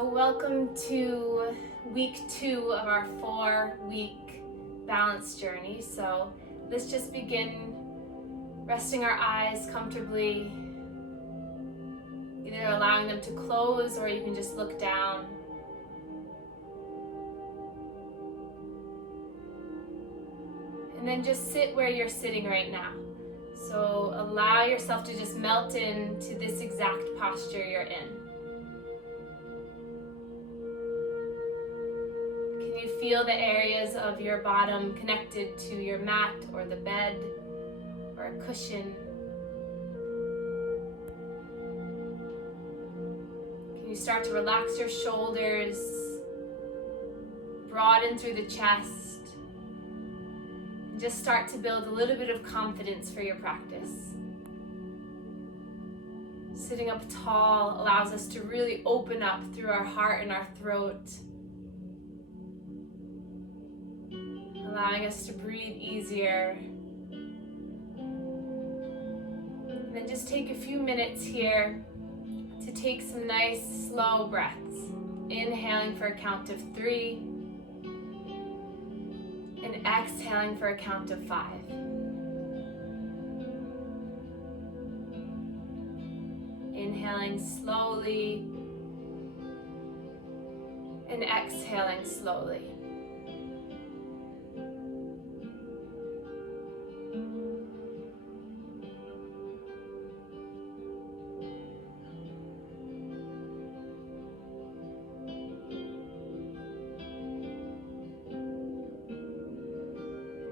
So welcome to week 2 of our 4-week balance journey. So let's just begin resting our eyes comfortably, either allowing them to close or you can just look down. And then just sit where you're sitting right now. So allow yourself to just melt into this exact posture you're in. Can you feel the areas of your bottom connected to your mat or the bed or a cushion? Can you start to relax your shoulders, broaden through the chest? Just start to build a little bit of confidence for your practice. Sitting up tall allows us to really open up through our heart and our throat, allowing us to breathe easier. And then just take a few minutes here to take some nice slow breaths, inhaling for a count of 3. And exhaling for a count of 5. Inhaling slowly and exhaling slowly.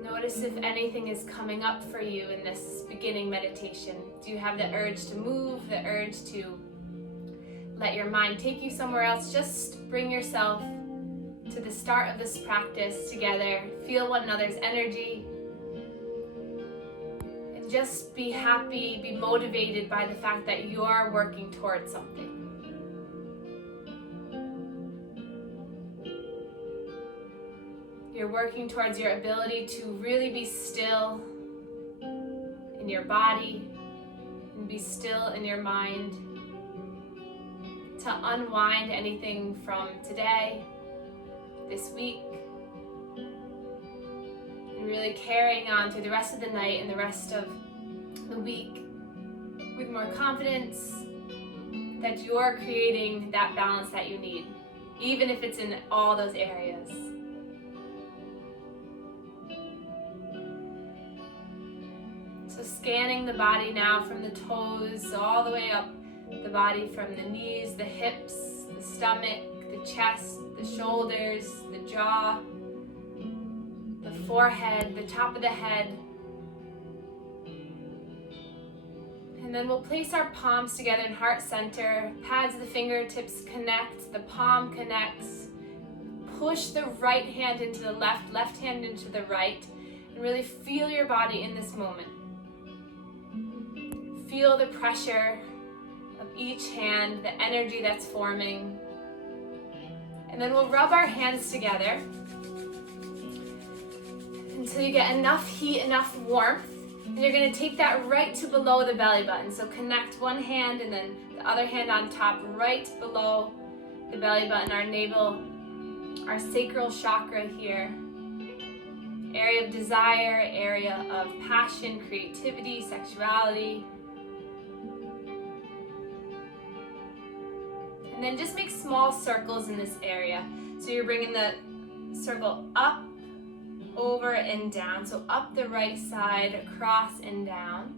Notice if anything is coming up for you in this beginning meditation. Do you have the urge to move, the urge to let your mind take you somewhere else? Just bring yourself to the start of this practice together. Feel one another's energy. And just be happy, be motivated by the fact that you are working towards something. You're working towards your ability to really be still in your body and be still in your mind, to unwind anything from today, this week, and really carrying on through the rest of the night and the rest of the week with more confidence that you're creating that balance that you need, even if it's in all those areas. So scanning the body now from the toes all the way up the body, from the knees, the hips, the stomach, the chest, the shoulders, the jaw, the forehead, the top of the head. And then we'll place our palms together in heart center, pads of the fingertips connect, the palm connects. Push the right hand into the left, left hand into the right, and really feel your body in this moment. Feel the pressure of each hand, the energy that's forming. And then we'll rub our hands together until you get enough heat, enough warmth. And you're going to take that right to below the belly button. So connect one hand and then the other hand on top, right below the belly button, our navel, our sacral chakra here. Area of desire, area of passion, creativity, sexuality. And then just make small circles in this area. So you're bringing the circle up, over, and down. So up the right side, across and down.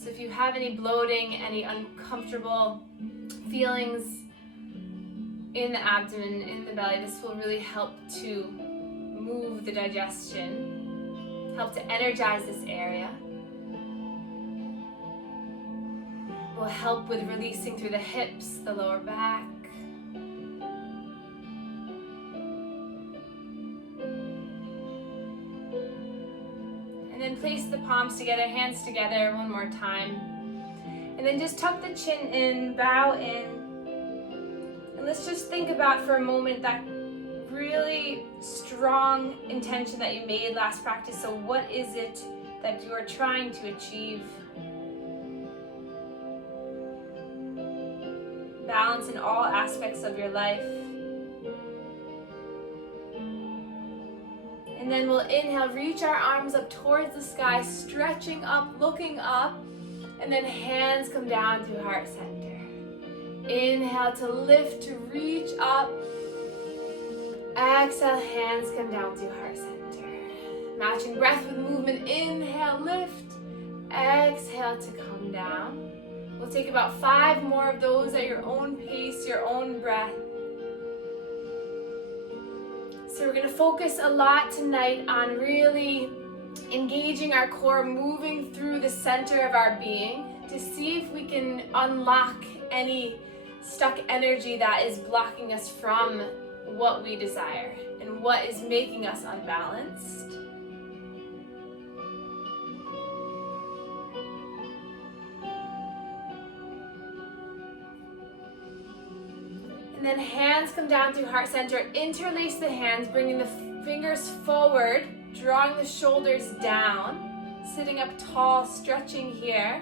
So if you have any bloating, any uncomfortable feelings in the abdomen, in the belly, this will really help to move the digestion, help to energize this area. Will help with releasing through the hips, the lower back. And then place the palms together, hands together one more time. And then just tuck the chin in, bow in. And let's just think about for a moment that really strong intention that you made last practice. So what is it that you are trying to achieve? balance in all aspects of your life. And then we'll inhale, reach our arms up towards the sky, stretching up, looking up, and then hands come down to heart center. Inhale to lift, to reach up. Exhale, hands come down to heart center. Matching breath with movement. Inhale, lift. Exhale to come down. We'll take about 5 more of those at your own pace, your own breath. So we're going to focus a lot tonight on really engaging our core, moving through the center of our being to see if we can unlock any stuck energy that is blocking us from what we desire and what is making us unbalanced. And then hands come down through heart center. Interlace the hands, bringing the fingers forward, drawing the shoulders down, sitting up tall, stretching here.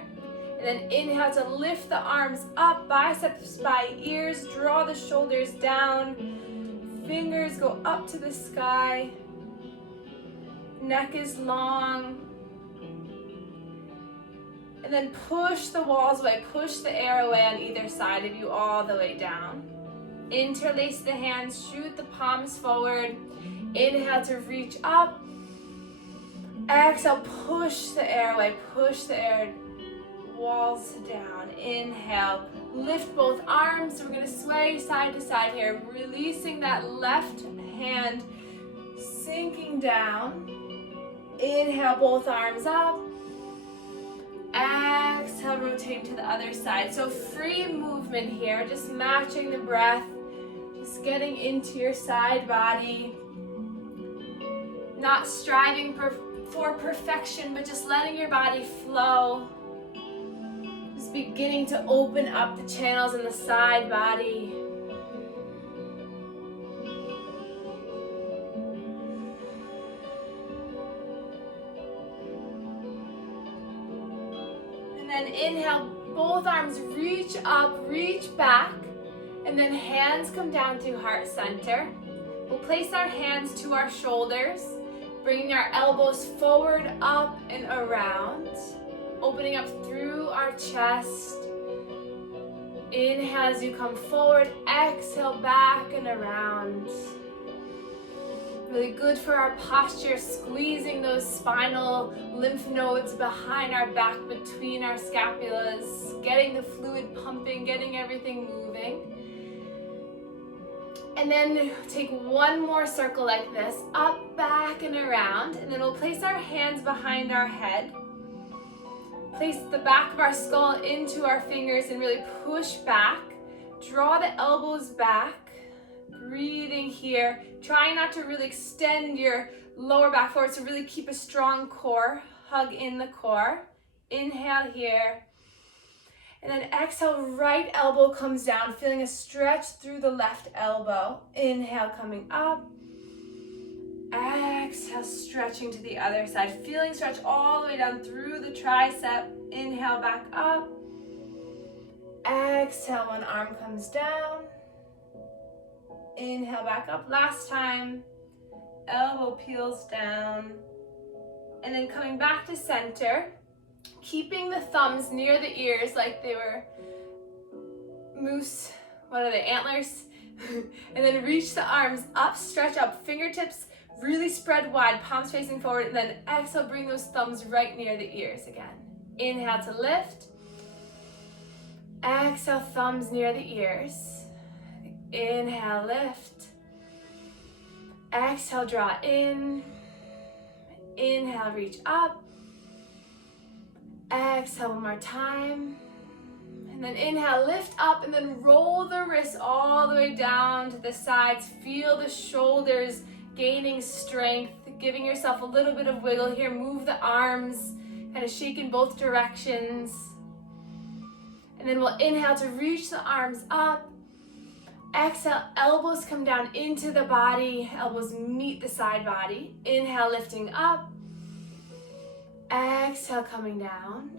And then inhale to lift the arms up, biceps by ears, draw the shoulders down, fingers go up to the sky, neck is long. And then push the walls away, push the air away on either side of you all the way down. Interlace the hands, shoot the palms forward. Inhale to reach up. Exhale, push the air away, push the air, walls down. Inhale, lift both arms. We're gonna sway side to side here, releasing that left hand, sinking down. Inhale, both arms up. Exhale, rotating to the other side. So free movement here, just matching the breath. Just getting into your side body, not striving for perfection, but just letting your body flow. Just beginning to open up the channels in the side body. And then inhale, both arms reach up, reach back. And then hands come down to heart center. We'll place our hands to our shoulders, bringing our elbows forward, up, and around. Opening up through our chest. Inhale as you come forward, exhale back and around. Really good for our posture, squeezing those spinal lymph nodes behind our back, between our scapulas, getting the fluid pumping, getting everything moving. And then take one more circle like this, up, back, and around. And then we'll place our hands behind our head. Place the back of our skull into our fingers and really push back. Draw the elbows back. Breathing here. Trying not to really extend your lower back forward, so really keep a strong core. Hug in the core. Inhale here. And then exhale, right elbow comes down, feeling a stretch through the left elbow. Inhale, coming up. Exhale, stretching to the other side. Feeling stretch all the way down through the tricep. Inhale, back up. Exhale, one arm comes down. Inhale, back up. Last time. Elbow peels down. And then coming back to center. Keeping the thumbs near the ears like they were moose, what are they, antlers? And then reach the arms up, stretch up, fingertips really spread wide, palms facing forward, and then exhale, bring those thumbs right near the ears again. Inhale to lift. Exhale, thumbs near the ears. Inhale, lift. Exhale, draw in. Inhale, reach up. Exhale, one more time. And then inhale, lift up, and then roll the wrists all the way down to the sides. Feel the shoulders gaining strength, giving yourself a little bit of wiggle here. Move the arms, kind of shake in both directions. And then we'll inhale to reach the arms up. Exhale, elbows come down into the body. Elbows meet the side body. Inhale, lifting up. Exhale, coming down.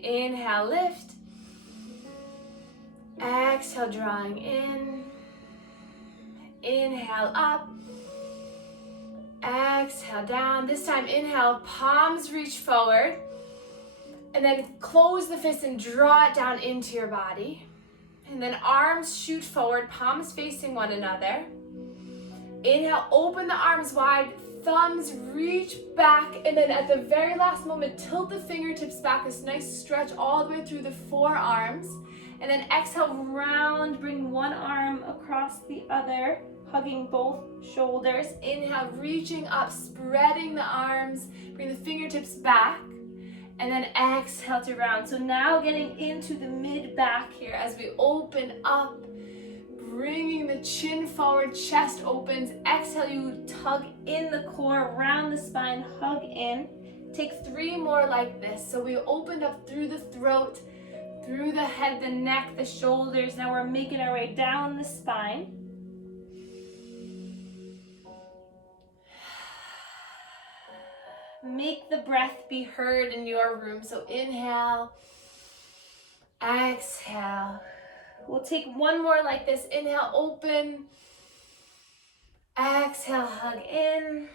Inhale, lift. Exhale, drawing in. Inhale up. Exhale down. This time, inhale, palms reach forward. And then close the fist and draw it down into your body. And then arms shoot forward, palms facing one another. Inhale, open the arms wide, thumbs reach back, and then at the very last moment, tilt the fingertips back, this nice stretch all the way through the forearms. And then exhale, round, bring one arm across the other, hugging both shoulders. Inhale, reaching up, spreading the arms, bring the fingertips back. And then exhale to round. So now getting into the mid-back here as we open up, bringing the chin forward, chest opens. Exhale, you tug in the core, round the spine, hug in. Take 3 more like this. So we opened up through the throat, through the head, the neck, the shoulders. Now we're making our way down the spine. Make the breath be heard in your room. So inhale, exhale. We'll take 1 more like this. Inhale, open. Exhale, hug in.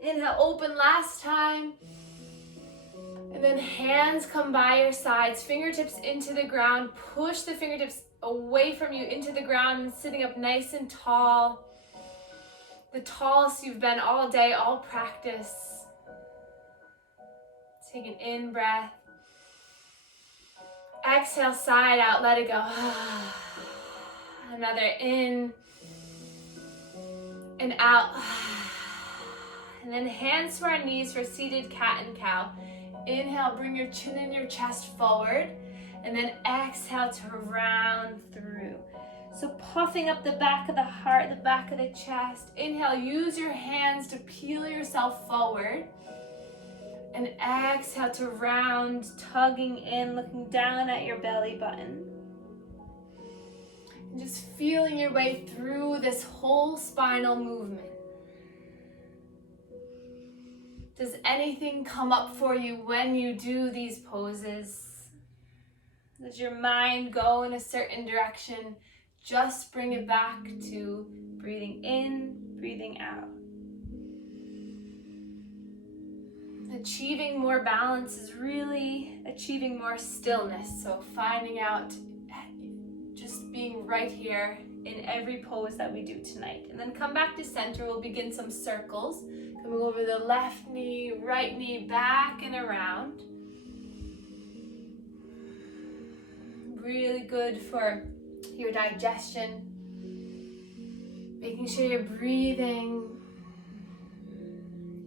Inhale, open last time. And then hands come by your sides, fingertips into the ground. Push the fingertips away from you into the ground and sitting up nice and tall. The tallest you've been all day, all practice. Take an in breath. Exhale, side out, let it go. Another in and out. And then hands to our knees for seated cat and cow. Inhale, bring your chin and your chest forward. And then exhale to round through. So puffing up the back of the heart, the back of the chest. Inhale, use your hands to peel yourself forward. And exhale to round, tugging in, looking down at your belly button. And just feeling your way through this whole spinal movement. Does anything come up for you when you do these poses? Does your mind go in a certain direction? Just bring it back to breathing in, breathing out. Achieving more balance is really achieving more stillness. So finding out, just being right here in every pose that we do tonight. And then come back to center. We'll begin some circles. Coming over the left knee, right knee, back and around. Really good for your digestion. Making sure you're breathing.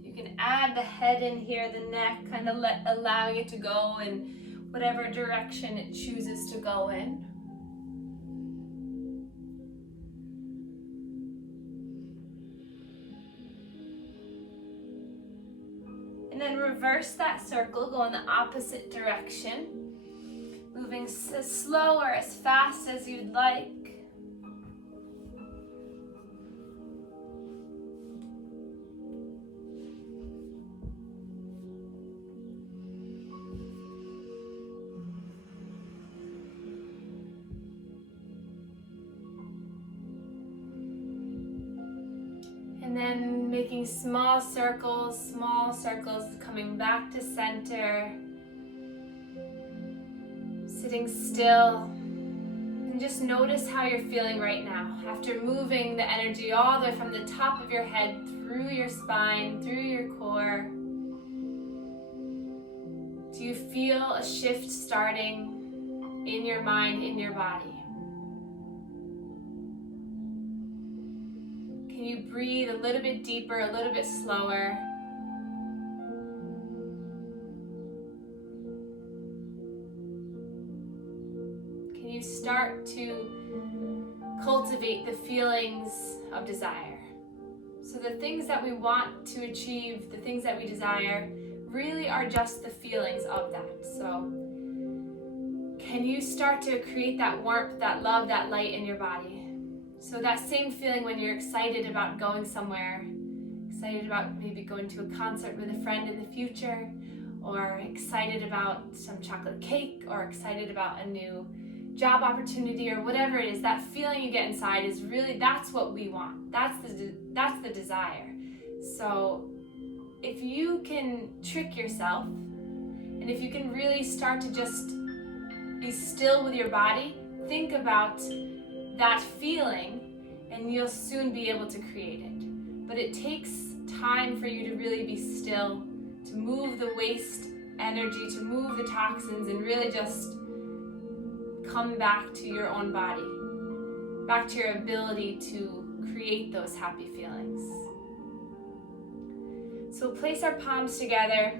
You can add the head in here, the neck, kind of allowing it to go in whatever direction it chooses to go in. And then reverse that circle, go in the opposite direction. Moving as slow or as fast as you'd like. And then making small circles, coming back to center. Sitting still. And just notice how you're feeling right now. After moving the energy all the way from the top of your head, through your spine, through your core. Do you feel a shift starting in your mind, in your body? Can you breathe a little bit deeper, a little bit slower? Can you start to cultivate the feelings of desire? So the things that we want to achieve, the things that we desire, really are just the feelings of that. So can you start to create that warmth, that love, that light in your body? So that same feeling when you're excited about going somewhere, excited about maybe going to a concert with a friend in the future, or excited about some chocolate cake, or excited about a new job opportunity or whatever it is, that feeling you get inside is really, that's what we want. That's the desire. So if you can trick yourself, and if you can really start to just be still with your body, think about that feeling, and you'll soon be able to create it. But it takes time for you to really be still, to move the waste energy, to move the toxins, and really just come back to your own body, back to your ability to create those happy feelings. So we'll place our palms together,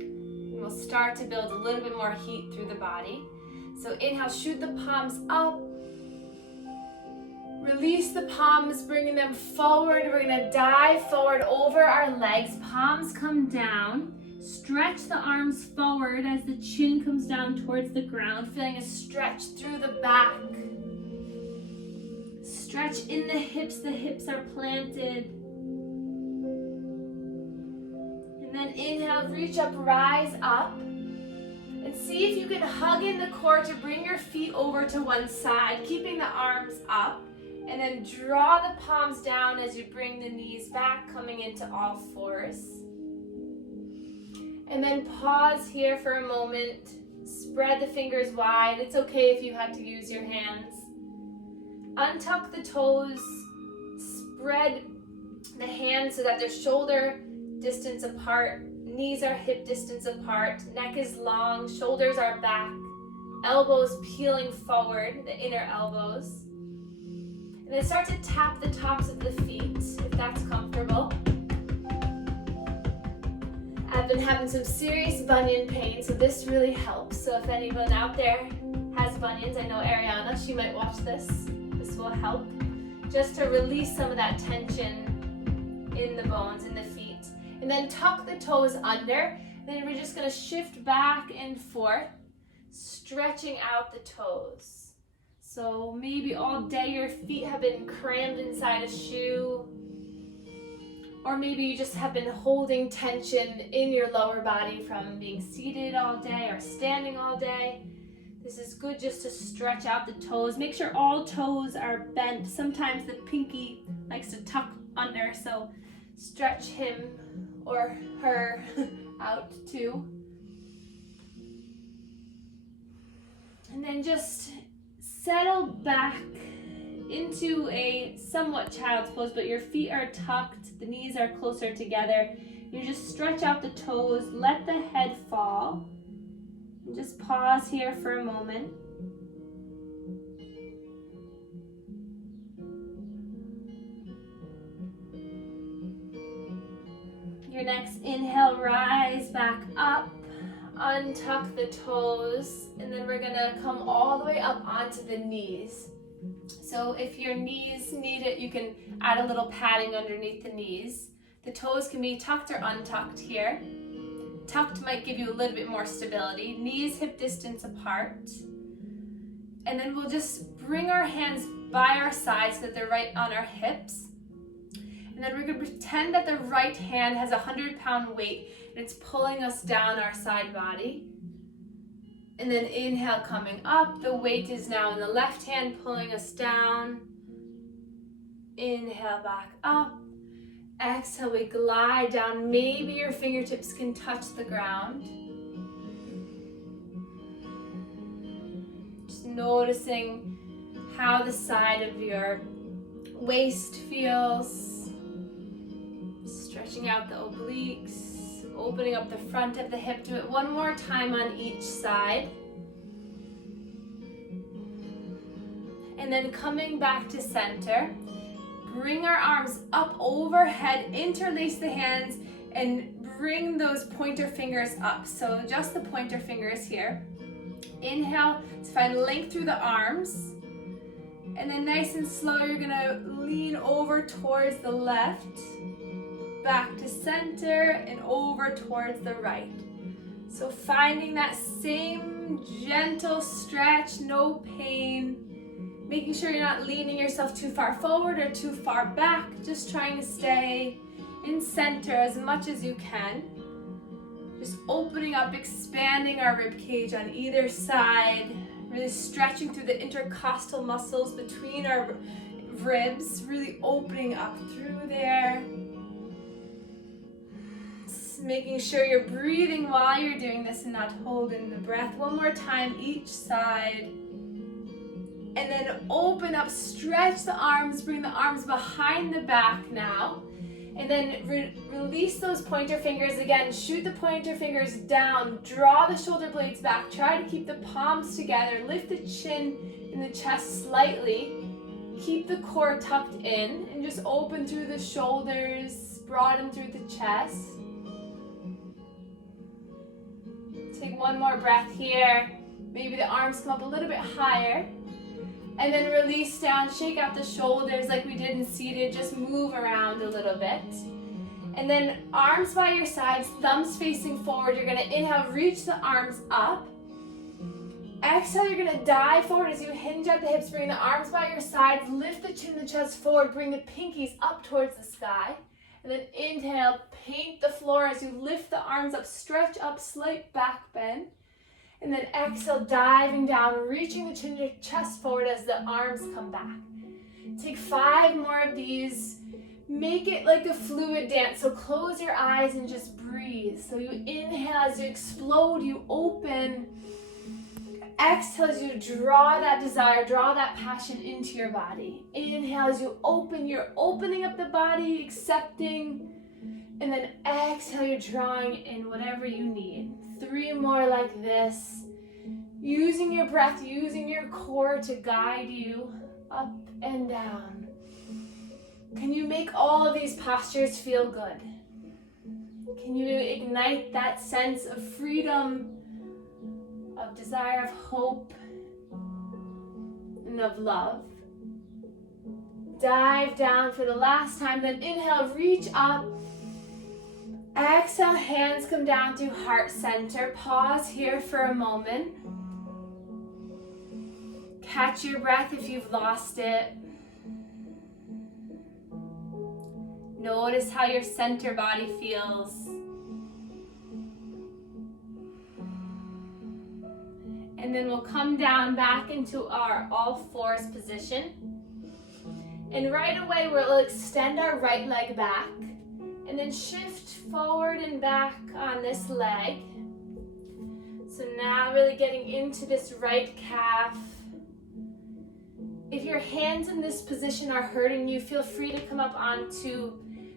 and we'll start to build a little bit more heat through the body. So inhale, shoot the palms up. Release the palms, bringing them forward. We're gonna dive forward over our legs. Palms come down. Stretch the arms forward as the chin comes down towards the ground, feeling a stretch through the back. Stretch in the hips are planted. And then inhale, reach up, rise up. And see if you can hug in the core to bring your feet over to one side, keeping the arms up. And then draw the palms down as you bring the knees back, coming into all fours. And then pause here for a moment. Spread the fingers wide. It's okay if you had to use your hands. Untuck the toes. Spread the hands so that they're shoulder distance apart. Knees are hip distance apart. Neck is long. Shoulders are back. Elbows peeling forward, the inner elbows. And then start to tap the tops of the feet if that's comfortable. I've been having some serious bunion pain, so this really helps. So if anyone out there has bunions, I know Ariana, she might watch this. This will help just to release some of that tension in the bones, in the feet. And then tuck the toes under. Then we're just gonna shift back and forth, stretching out the toes. So maybe all day your feet have been crammed inside a shoe, or maybe you just have been holding tension in your lower body from being seated all day or standing all day. This is good just to stretch out the toes. Make sure all toes are bent. Sometimes the pinky likes to tuck under, so stretch him or her out too. And then just settle back into a somewhat child's pose, but your feet are tucked, the knees are closer together. You just stretch out the toes, let the head fall. And just pause here for a moment. Your next inhale, rise back up. Untuck the toes, and then we're gonna come all the way up onto the knees. So if your knees need it, you can add a little padding underneath the knees. The toes can be tucked or untucked here. Tucked might give you a little bit more stability. Knees hip distance apart. And then we'll just bring our hands by our sides so that they're right on our hips. And then we're gonna pretend that the right hand has a 100-pound weight and it's pulling us down our side body. And then inhale, coming up. The weight is now in the left hand, pulling us down. Inhale, back up. Exhale, we glide down. Maybe your fingertips can touch the ground. Just noticing how the side of your waist feels. Stretching out the obliques. Opening up the front of the hip. Do it one more time on each side. And then coming back to center. Bring our arms up overhead, interlace the hands, and bring those pointer fingers up. So just the pointer fingers here. Inhale to find length through the arms. And then nice and slow, you're gonna lean over towards the left. Back to center and over towards the right. So finding that same gentle stretch, no pain. Making sure you're not leaning yourself too far forward or too far back. Just trying to stay in center as much as you can. Just opening up, expanding our rib cage on either side. Really stretching through the intercostal muscles between our ribs, really opening up through there. Just making sure you're breathing while you're doing this and not holding the breath. One more time each side. And then open up, stretch the arms, bring the arms behind the back now. And then release those pointer fingers again. Shoot the pointer fingers down. Draw the shoulder blades back. Try to keep the palms together. Lift the chin and the chest slightly. Keep the core tucked in. And just open through the shoulders. Broaden through the chest. Take one more breath here. Maybe the arms come up a little bit higher. And then release down, shake out the shoulders like we did in seated, just move around a little bit. And then arms by your sides, thumbs facing forward. You're gonna inhale, reach the arms up. Exhale, you're gonna dive forward as you hinge at the hips, bring the arms by your sides, lift the chin and the chest forward, bring the pinkies up towards the sky. And then inhale, paint the floor as you lift the arms up, stretch up, slight back bend. And then exhale, diving down, reaching the chin and chest forward as the arms come back. Take 5 more of these. Make it like a fluid dance. So close your eyes and just breathe. So you inhale as you explode, you open. Exhale as you draw that desire, draw that passion into your body. Inhale as you open, you're opening up the body, accepting. And then exhale, you're drawing in whatever you need. 3 more like this. Using your breath, using your core to guide you up and down. Can you make all of these postures feel good? Can you ignite that sense of freedom, of desire, of hope, and of love? Dive down for the last time, then inhale, reach up. Exhale, hands come down to heart center. Pause here for a moment. Catch your breath if you've lost it. Notice how your center body feels. And then we'll come down back into our all fours position. And right away we'll extend our right leg back. And then shift forward and back on this leg. So now really getting into this right calf. If your hands in this position are hurting you, feel free to come up onto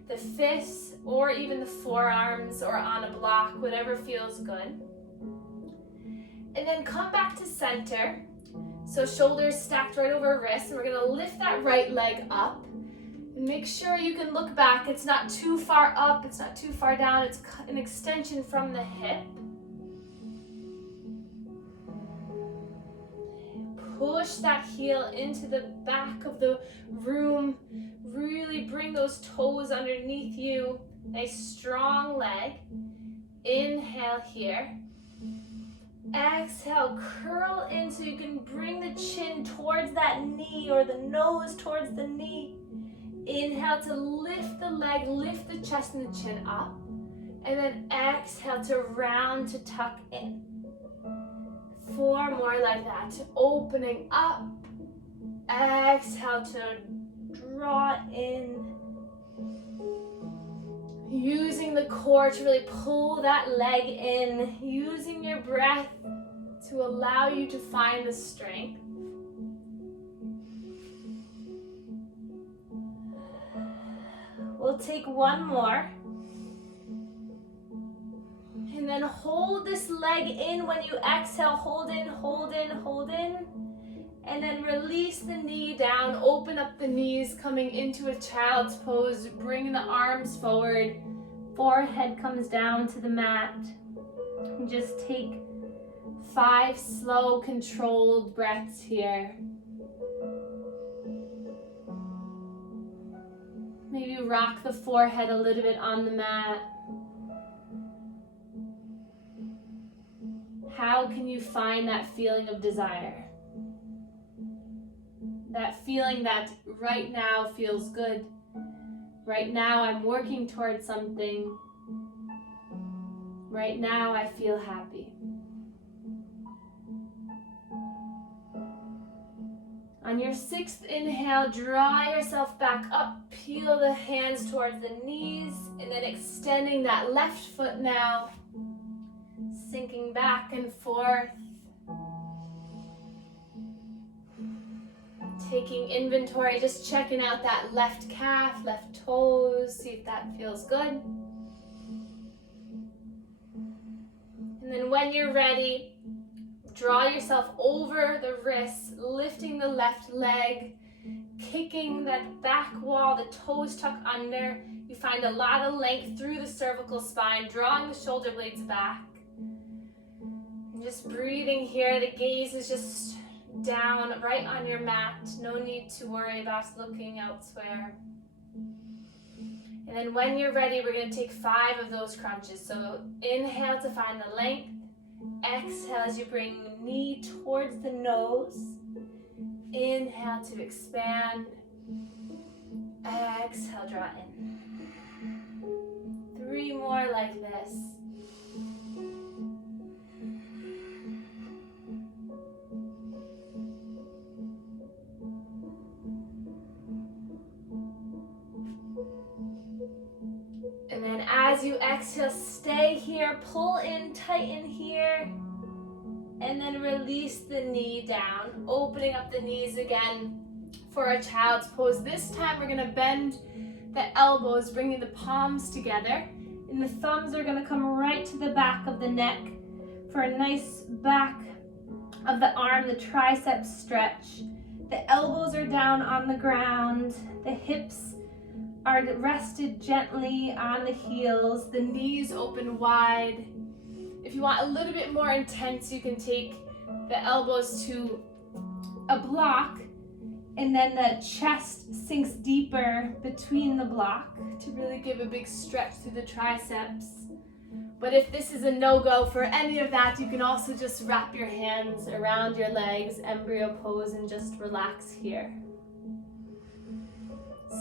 the fists or even the forearms or on a block, whatever feels good. And then come back to center. So shoulders stacked right over wrists. And we're gonna lift that right leg up. Make sure you can look back. It's not too far up, it's not too far down. It's an extension from the hip. Push that heel into the back of the room. Really bring those toes underneath you. Nice strong leg. Inhale here. Exhale, curl in so you can bring the chin towards that knee or the nose towards the knee. Inhale to lift the leg, lift the chest and the chin up. And then exhale to round to tuck in. 4 more like that. Opening up. Exhale to draw in. Using the core to really pull that leg in. Using your breath to allow you to find the strength. We'll take 1 more. And then hold this leg in when you exhale. Hold in, hold in, hold in. And then release the knee down. Open up the knees, coming into a child's pose. Bring the arms forward. Forehead comes down to the mat. And just take 5 slow, controlled breaths here. Maybe rock the forehead a little bit on the mat. How can you find that feeling of desire? That feeling that right now feels good. Right now I'm working towards something. Right now I feel happy. On your 6th inhale, draw yourself back up, peel the hands towards the knees, and then extending that left foot now, sinking back and forth. Taking inventory, just checking out that left calf, left toes, see if that feels good. And then when you're ready, draw yourself over the wrists, lifting the left leg, kicking that back wall, the toes tuck under. You find a lot of length through the cervical spine, drawing the shoulder blades back. And just breathing here, the gaze is just down right on your mat. No need to worry about looking elsewhere. And then when you're ready, we're going to take 5 of those crunches. So inhale to find the length. Exhale as you bring the knee towards the nose. Inhale to expand. Exhale, draw in. 3 more like this. And then as you exhale, stay here, pull in, tighten here, and then release the knee down, opening up the knees again for a child's pose. This time we're gonna bend the elbows, bringing the palms together, and the thumbs are gonna come right to the back of the neck for a nice back of the arm, the triceps stretch. The elbows are down on the ground, the hips are rested gently on the heels, the knees open wide. If you want a little bit more intense, you can take the elbows to a block, and then the chest sinks deeper between the block to really give a big stretch through the triceps. But if this is a no-go for any of that, you can also just wrap your hands around your legs, embryo pose, and just relax here.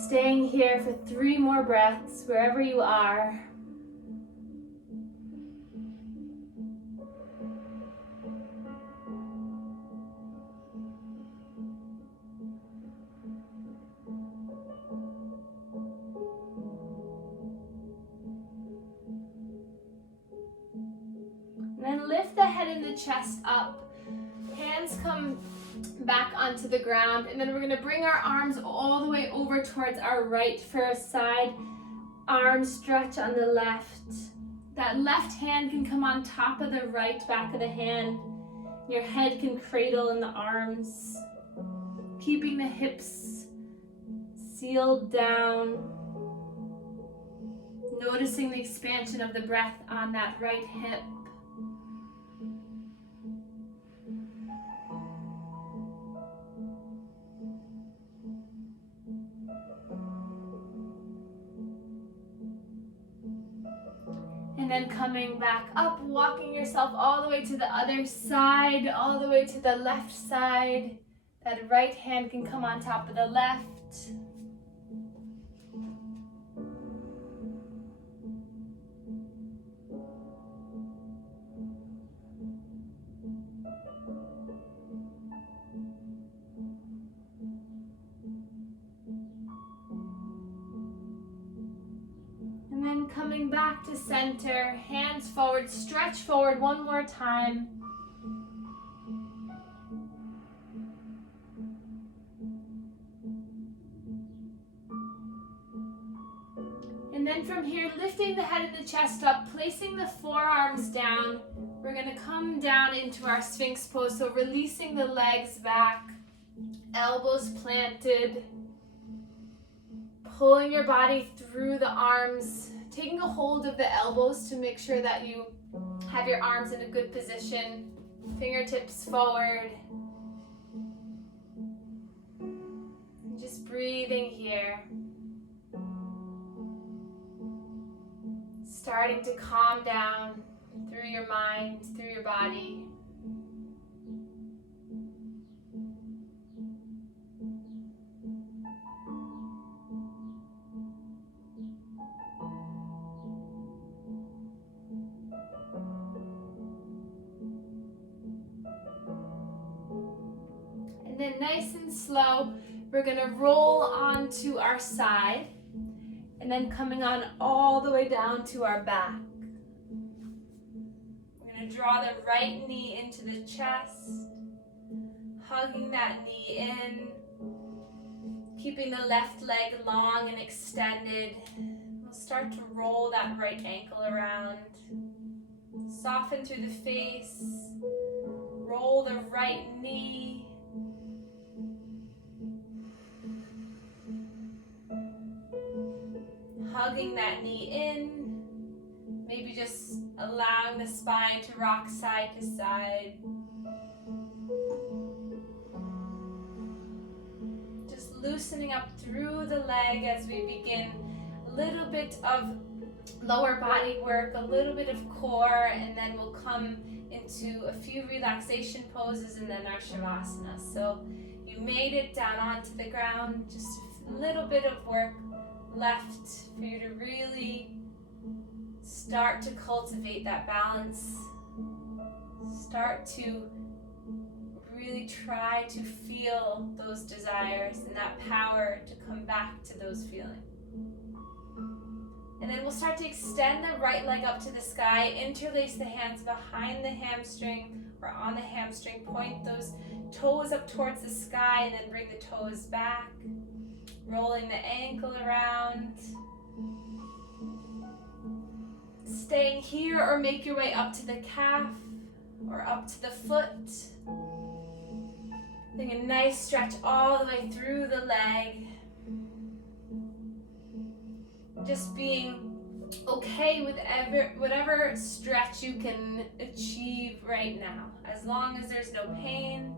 Staying here for 3 more breaths, wherever you are. And then lift the head and the chest up. Hands come back onto the ground, and then we're going to bring our arms all the way over towards our right for a side arm stretch on the left. That left hand can come on top of the right back of the hand. Your head can cradle in the arms, keeping the hips sealed down. Noticing the expansion of the breath on that right hip. And then coming back up, walking yourself all the way to the other side, all the way to the left side. That right hand can come on top of the left. And then coming back to center, hands forward, stretch forward one more time. And then from here, lifting the head and the chest up, placing the forearms down. We're going to come down into our Sphinx pose, so releasing the legs back, elbows planted, pulling your body through the arms, taking a hold of the elbows to make sure that you have your arms in a good position, fingertips forward. And just breathing here. Starting to calm down through your mind, through your body. And then nice and slow, we're gonna roll onto our side and then coming on all the way down to our back. We're gonna draw the right knee into the chest, hugging that knee in, keeping the left leg long and extended. We'll start to roll that right ankle around. Soften through the face, roll the right knee. Hugging that knee in, maybe just allowing the spine to rock side to side. Just loosening up through the leg as we begin a little bit of lower body work, a little bit of core, and then we'll come into a few relaxation poses and then our Shavasana. So you made it down onto the ground, just a little bit of work left for you to really start to cultivate that balance. Start to really try to feel those desires and that power to come back to those feelings. And then we'll start to extend the right leg up to the sky, interlace the hands behind the hamstring or on the hamstring, point those toes up towards the sky and then bring the toes back, rolling the ankle around. Staying here or make your way up to the calf or up to the foot. Doing a nice stretch all the way through the leg. Just being okay with whatever stretch you can achieve right now. As long as there's no pain,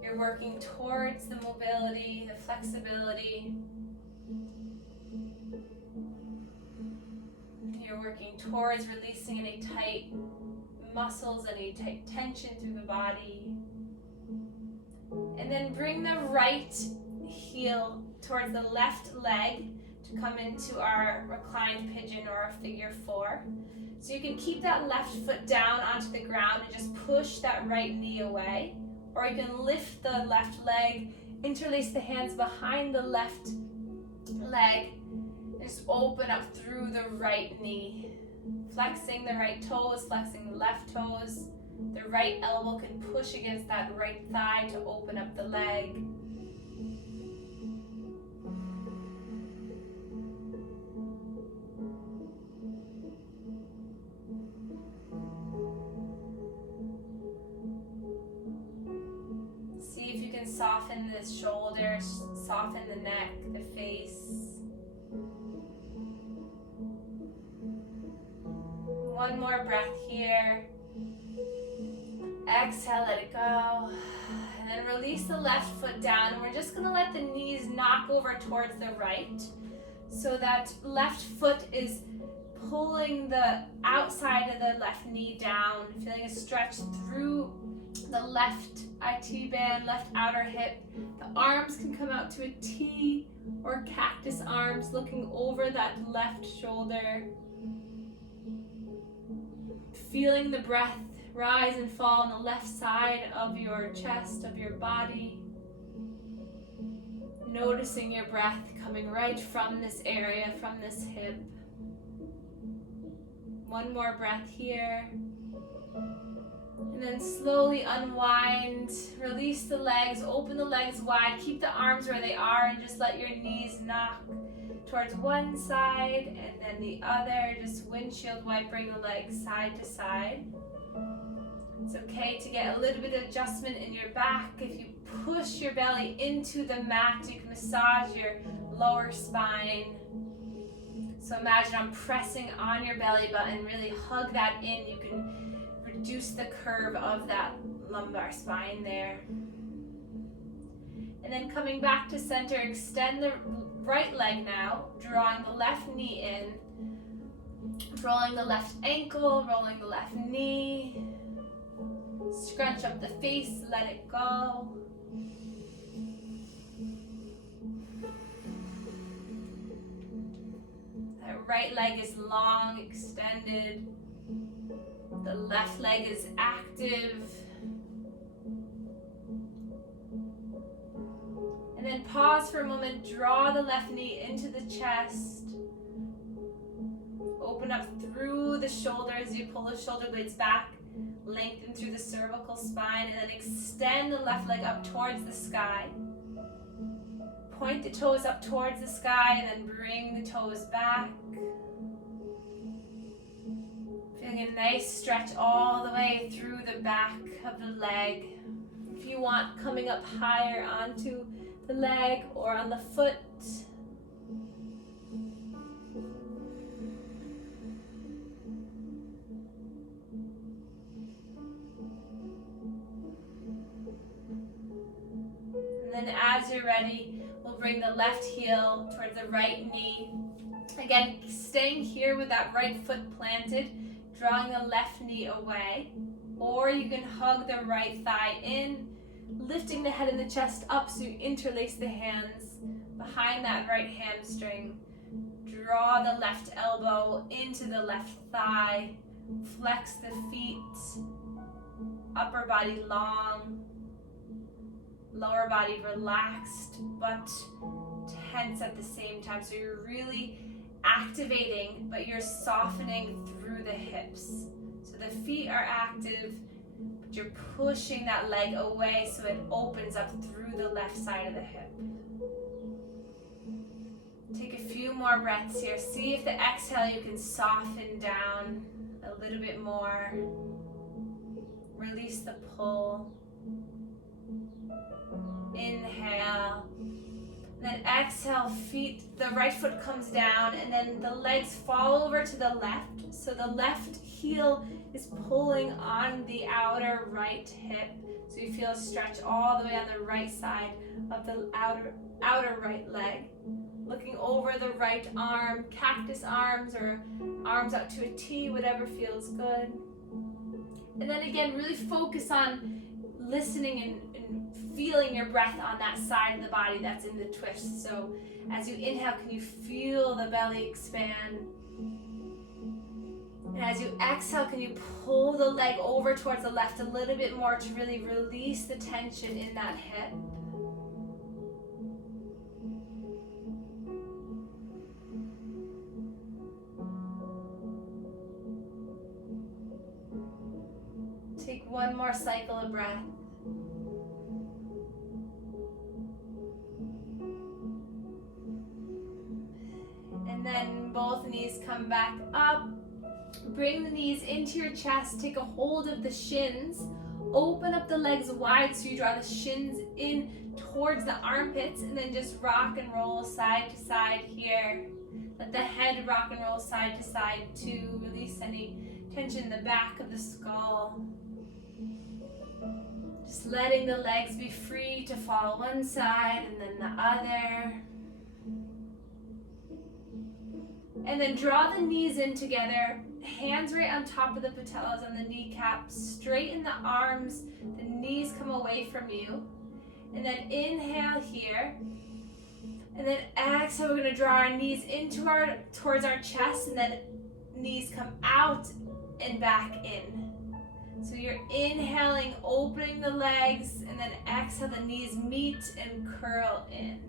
you're working towards the mobility, the flexibility. You're working towards releasing any tight muscles, any tight tension through the body. And then bring the right heel towards the left leg to come into our reclined pigeon or our figure 4. So you can keep that left foot down onto the ground and just push that right knee away. Or you can lift the left leg, interlace the hands behind the left leg, and just open up through the right knee. Flexing the right toes, flexing the left toes. The right elbow can push against that right thigh to open up the leg. See if you can soften the shoulders, soften the neck, the face. One more breath here. Exhale, let it go. And then release the left foot down. And we're just going to let the knees knock over towards the right. So that left foot is pulling the outside of the left knee down. Feeling a stretch through the left IT band, left outer hip. The arms can come out to a T or cactus arms, looking over that left shoulder. Feeling the breath rise and fall on the left side of your chest, of your body. Noticing your breath coming right from this area, from this hip. One more breath here. And then slowly unwind, release the legs, open the legs wide, keep the arms where they are, and just let your knees knock towards one side and then the other, just windshield wipering the legs side to side. It's okay to get a little bit of adjustment in your back. If you push your belly into the mat, you can massage your lower spine. So imagine I'm pressing on your belly button, really hug that in. You can reduce the curve of that lumbar spine there. And then coming back to center, extend the right leg now, drawing the left knee in, rolling the left ankle, rolling the left knee, scrunch up the face, let it go. That right leg is long, extended. The left leg is active. pause for a moment, draw the left knee into the chest. Open up through the shoulders, you pull the shoulder blades back, lengthen through the cervical spine, and then extend the left leg up towards the sky. Point the toes up towards the sky and then bring the toes back. Feeling a nice stretch all the way through the back of the leg. If you want, coming up higher onto the leg or on the foot. And then as you're ready, we'll bring the left heel towards the right knee. Again, staying here with that right foot planted, drawing the left knee away. Or you can hug the right thigh in, lifting the head and the chest up so you interlace the hands behind that right hamstring. Draw the left elbow into the left thigh. Flex the feet. Upper body long. Lower body relaxed but tense at the same time. So you're really activating, but you're softening through the hips. So the feet are active, but you're pushing that leg away so it opens up through the left side of the hip. Take a few more breaths here. See if the exhale you can soften down a little bit more. Release the pull. Inhale, then exhale, the right foot comes down and then the legs fall over to the left. So the left heel is pulling on the outer right hip. So you feel a stretch all the way on the right side of the outer right leg. Looking over the right arm, cactus arms or arms out to a T, whatever feels good. And then again, really focus on listening and feeling your breath on that side of the body that's in the twist. So as you inhale, can you feel the belly expand? And as you exhale, can you pull the leg over towards the left a little bit more to really release the tension in that hip? Take one more cycle of breath. And then both knees come back up. Bring the knees into your chest. Take a hold of the shins. Open up the legs wide so you draw the shins in towards the armpits, and then just rock and roll side to side here. Let the head rock and roll side to side to release any tension in the back of the skull. Just letting the legs be free to fall one side and then the other. And then draw the knees in together, hands right on top of the patellas and the kneecaps, straighten the arms, the knees come away from you. And then inhale here. And then exhale, we're gonna draw our knees towards our chest, and then knees come out and back in. So you're inhaling, opening the legs, and then exhale, the knees meet and curl in.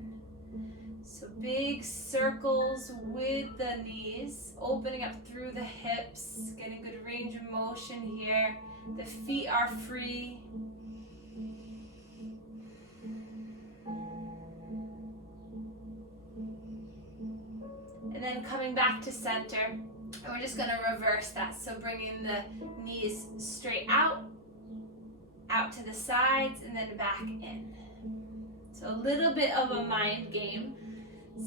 So big circles with the knees, opening up through the hips, getting good range of motion here. The feet are free. And then coming back to center, and we're just gonna reverse that. So bringing the knees straight out to the sides, and then back in. So a little bit of a mind game.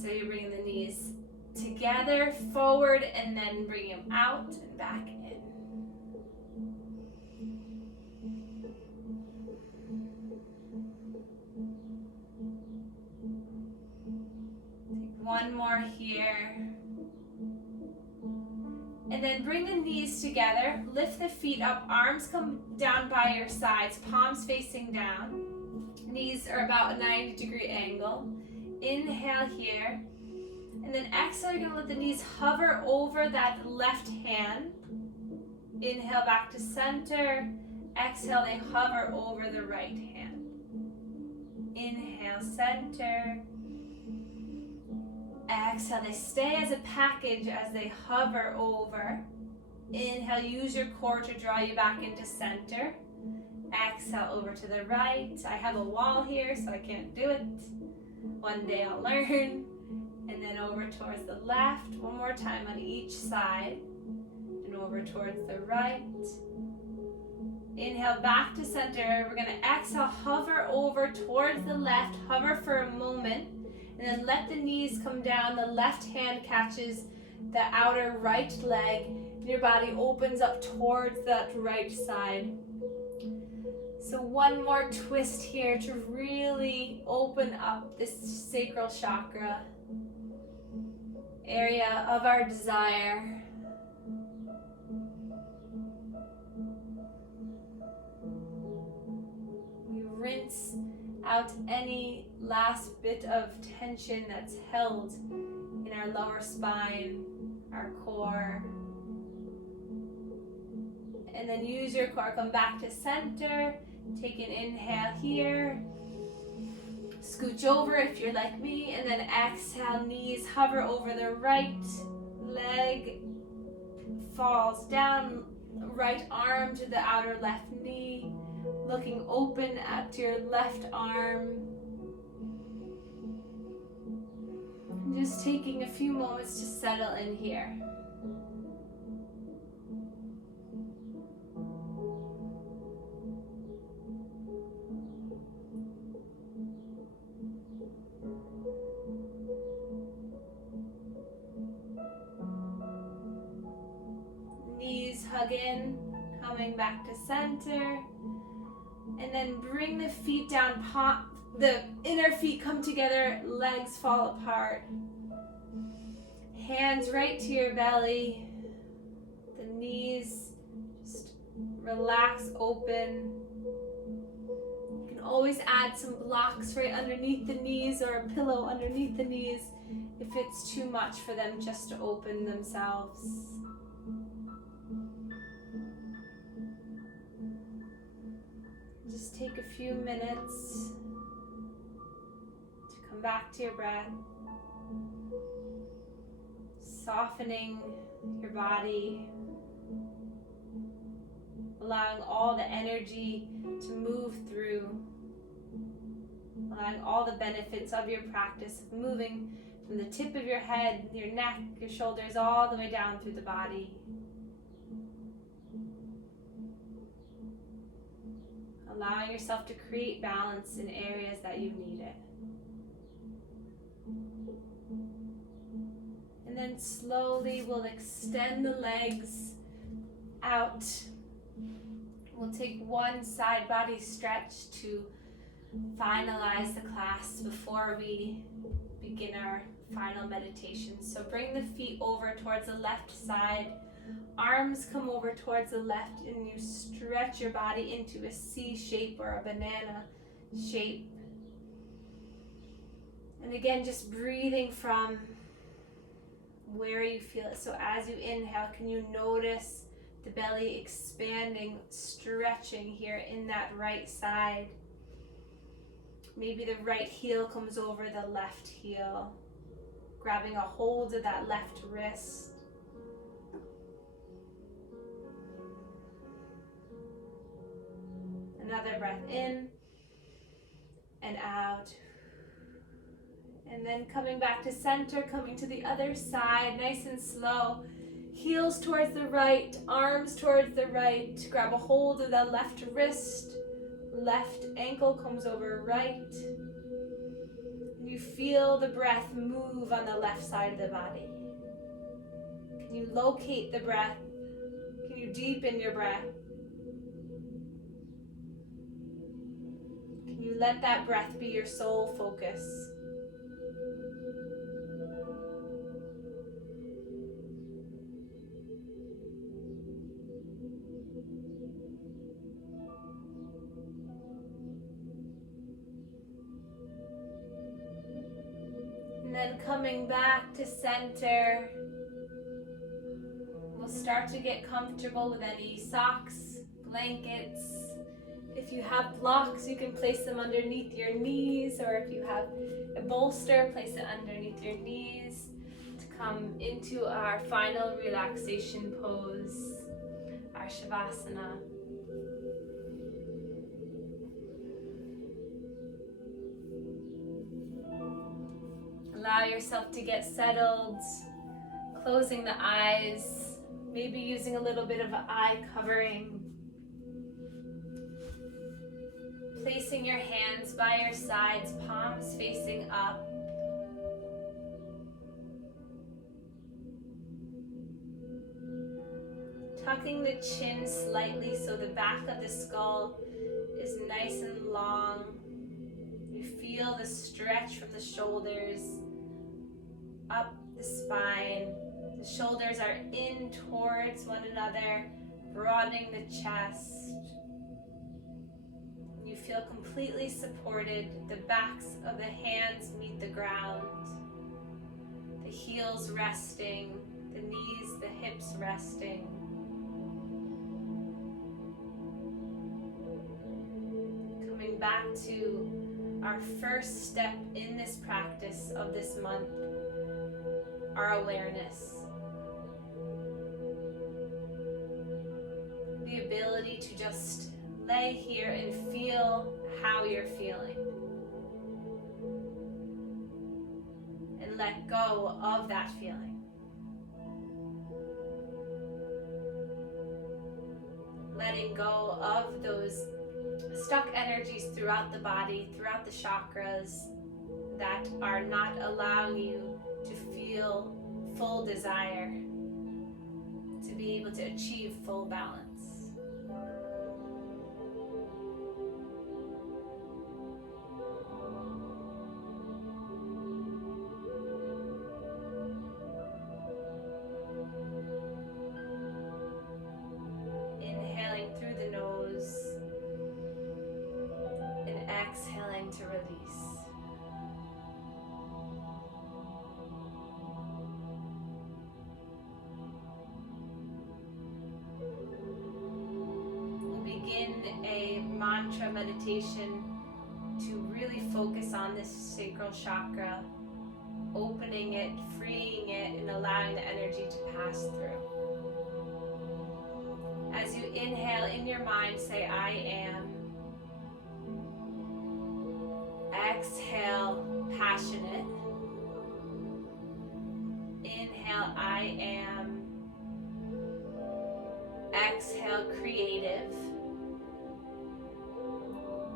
So you're bringing the knees together, forward, and then bring them out and back in. Take one more here. And then bring the knees together, lift the feet up, arms come down by your sides, palms facing down. Knees are about a 90-degree angle. Inhale here, and then exhale, you're going to let the knees hover over that left hand. Inhale back to center, exhale, they hover over the right hand. Inhale, center. Exhale, they stay as a package as they hover over. Inhale, use your core to draw you back into center. Exhale, over to the right. I have a wall here, so I can't do it. One day I'll learn. And then over towards the left. One more time on each side. And over towards the right. Inhale, back to center. We're going to exhale, hover over towards the left. Hover for a moment. And then let the knees come down. The left hand catches the outer right leg. And your body opens up towards that right side. So one more twist here to really open up this sacral chakra, area of our desire. We rinse out any last bit of tension that's held in our lower spine, our core. And then use your core, come back to center. Take an inhale here. Scooch over if you're like me, and then exhale, knees hover over the right leg, falls down, right arm to the outer left knee, looking open at your left arm. And just taking a few moments to settle in here. Hug in, coming back to center, and then bring the feet down, pop the inner feet come together, legs fall apart, hands right to your belly, the knees just relax open. You can always add some blocks right underneath the knees or a pillow underneath the knees if it's too much for them just to open themselves. Just take a few minutes to come back to your breath, softening your body, allowing all the energy to move through, allowing all the benefits of your practice moving from the tip of your head, your neck, your shoulders, all the way down through the body. Allowing yourself to create balance in areas that you need it. And then slowly we'll extend the legs out. We'll take one side body stretch to finalize the class before we begin our final meditation. So bring the feet over towards the left side. Arms come over towards the left, and you stretch your body into a C shape or a banana shape. And again, just breathing from where you feel it. So as you inhale, can you notice the belly expanding, stretching here in that right side? Maybe the right heel comes over the left heel, grabbing a hold of that left wrist. Another breath in and out. And then coming back to center, coming to the other side, nice and slow. Heels towards the right, arms towards the right. Grab a hold of the left wrist. Left ankle comes over right. You feel the breath move on the left side of the body. Can you locate the breath? Can you deepen your breath? Can you let that breath be your sole focus? And then coming back to center, we'll start to get comfortable with any socks, blankets, If you have blocks, you can place them underneath your knees, or if you have a bolster, place it underneath your knees to come into our final relaxation pose, our Shavasana. Allow yourself to get settled, closing the eyes, maybe using a little bit of an eye covering. Placing your hands by your sides, palms facing up. Tucking the chin slightly so the back of the skull is nice and long. You feel the stretch from the shoulders up the spine. The shoulders are in towards one another, broadening the chest. You feel completely supported. The backs of the hands meet the ground. The heels resting, the knees, the hips resting. Coming back to our first step in this practice of this month, our awareness. The ability to just lay here and feel how you're feeling. And let go of that feeling. Letting go of those stuck energies throughout the body, throughout the chakras that are not allowing you to feel full desire, to be able to achieve full balance. Inhaling through the nose and exhaling to release. A mantra meditation to really focus on this sacral chakra, opening it, freeing it, and allowing the energy to pass through. As you inhale in your mind, say, I am. Exhale, passionate. Inhale, I am. Exhale, creative.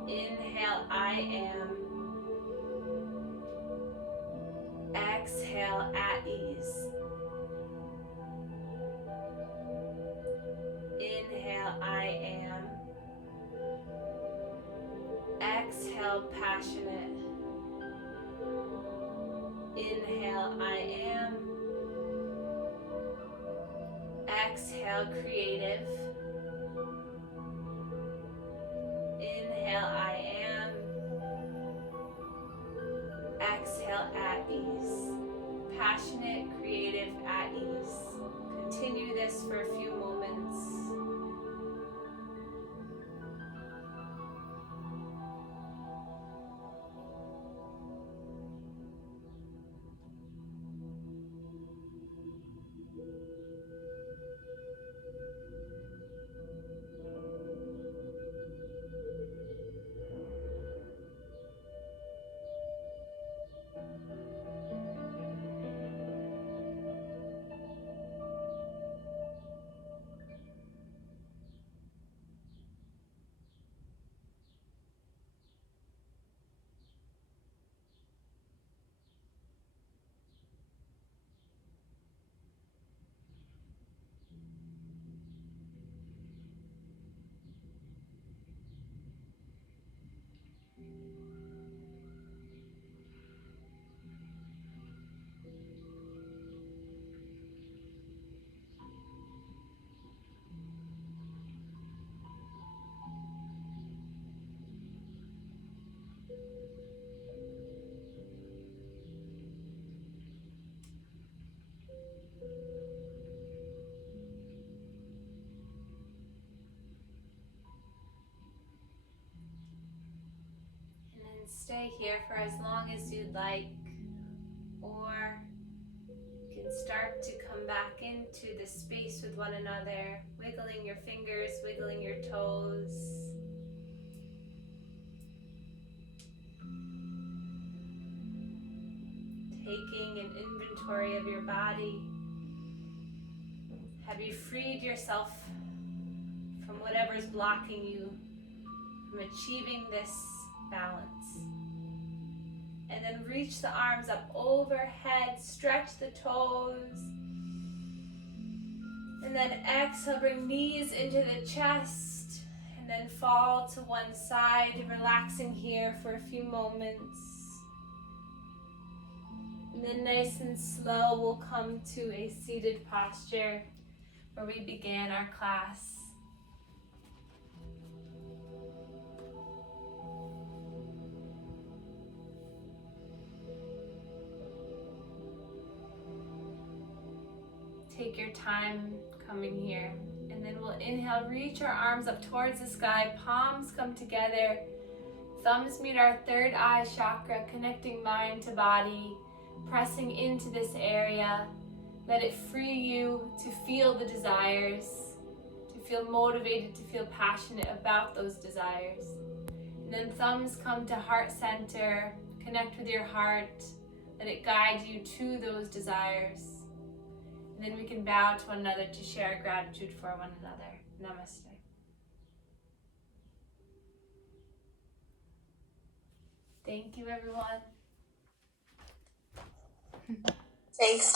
Inhale, I am. Exhale, at ease. Inhale, I am. Exhale, passionate. Inhale, I am. Exhale, creative. Inhale, I am. Exhale, at ease. Passionate, creative, at ease. Continue this for a few moments. long as you'd like, or you can start to come back into the space with one another, wiggling your fingers, wiggling your toes. Taking an inventory of your body. Have you freed yourself from whatever's blocking you from achieving this balance? And then reach the arms up overhead, stretch the toes. And then exhale, bring knees into the chest. And then fall to one side, relaxing here for a few moments. And then nice and slow, we'll come to a seated posture where we began our class. Take your time coming here. And then we'll inhale, reach our arms up towards the sky, palms come together, thumbs meet our third eye chakra, connecting mind to body, pressing into this area. Let it free you to feel the desires, to feel motivated, to feel passionate about those desires. And then thumbs come to heart center, connect with your heart, let it guide you to those desires. And then we can bow to one another to share our gratitude for one another. Namaste. Thank you, everyone. Thanks.